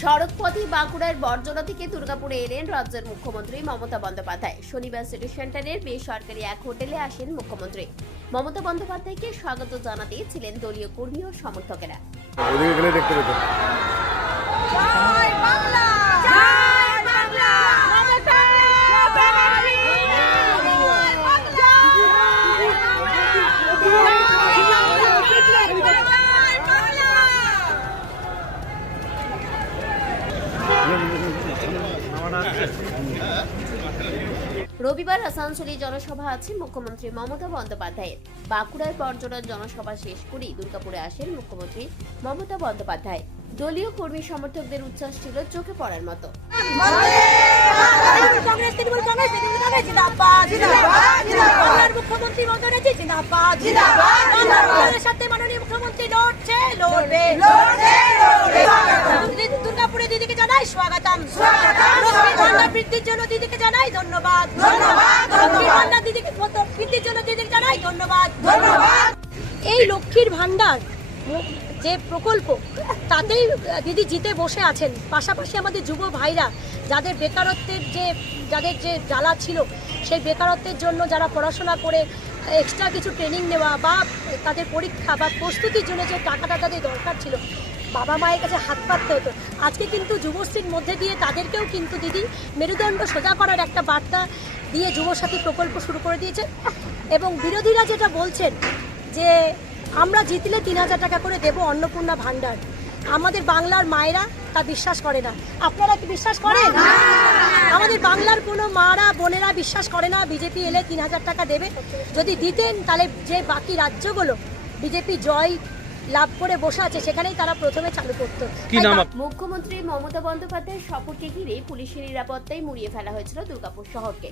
সড়কপথে বাঁকুড়ার বর্জনা থেকে দুর্গাপুরে এলেন রাজ্যের মুখ্যমন্ত্রী মমতা বন্দ্যোপাধ্যায়। শনিবার সিটি সেন্টারের বেসরকারি এক হোটেলে আসেন মুখ্যমন্ত্রী। মমতা বন্দ্যোপাধ্যায়কে স্বাগত জানাতে ছিলেন দলীয় কর্মী ও সমর্থকেরা। রবিবার আসানসোলে জনসভা আছে মুখ্যমন্ত্রী মমতা বন্দ্যোপাধ্যায়ের। বাঁকুড়ায় বর্জনার জনসভা শেষ করেই দুর্গাপুরে আসেন মুখ্যমন্ত্রী মমতা বন্দ্যোপাধ্যায়। দলীয় কর্মী সমর্থকদের উচ্ছ্বাস ছিল চোখে পড়ার মতো। দুর্গাপুরে দিদিকে জানাই স্বাগতম, বৃদ্ধির জন্য দিদিকে জানাই ধন্যবাদ, দিদিকে বৃদ্ধির জন্য দিদিকে জানাই ধন্যবাদ। এই লক্ষ্মীর ভান্ডার যে প্রকল্প, তাতেই দিদি জিতে বসে আছেন। পাশাপাশি আমাদের যুব ভাইরা যাদের বেকারত্বের যাদের যে জ্বালা ছিল, সেই বেকারত্বের জন্য যারা পড়াশোনা করে এক্সট্রা কিছু ট্রেনিং নেওয়া বা তাদের পরীক্ষা বা প্রস্তুতির জন্য যে টাকাটা তাদের দরকার ছিল, বাবা মায়ের কাছে হাত পাততে হতো, আজকে কিন্তু যুবশ্রীর মধ্যে দিয়ে তাদেরকেও কিন্তু দিদি মেরুদণ্ড সোজা করার একটা বার্তা দিয়ে যুবসাথী প্রকল্প শুরু করে দিয়েছে। এবং বিরোধীরা যেটা বলছেন যে আমরা জিতলে ৩,০০০ টাকা করে দেব অন্নপূর্ণা ভান্ডার, আমাদের বাংলার মায়েরা তা বিশ্বাস করে না। আপনারা কি বিশ্বাস করেন? আমাদের বাংলার কোনো মারা বোনেরা বিশ্বাস করে না বিজেপি এলে ৩,০০০ টাকা দেবে। যদি দিতেন তাহলে যে বাকি রাজ্যগুলো বিজেপি জয় লাভ করে বসে আছে সেখানেই তারা প্রথমে চালু করত। মুখ্যমন্ত্রী মমতা বন্দ্যোপাধ্যায়ের সফরকে ঘিরে পুলিশের নিরাপত্তায় মুড়িয়ে ফেলা হয়েছিল দুর্গাপুর শহরকে।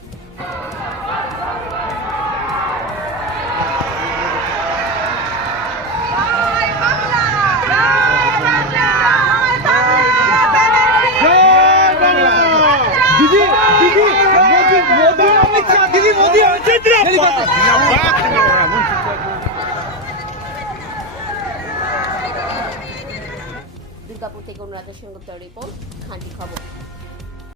দুর্গাপুর থেকে অনুরাধা সেনগুপ্তের রিপোর্ট, খাঁটি খবর।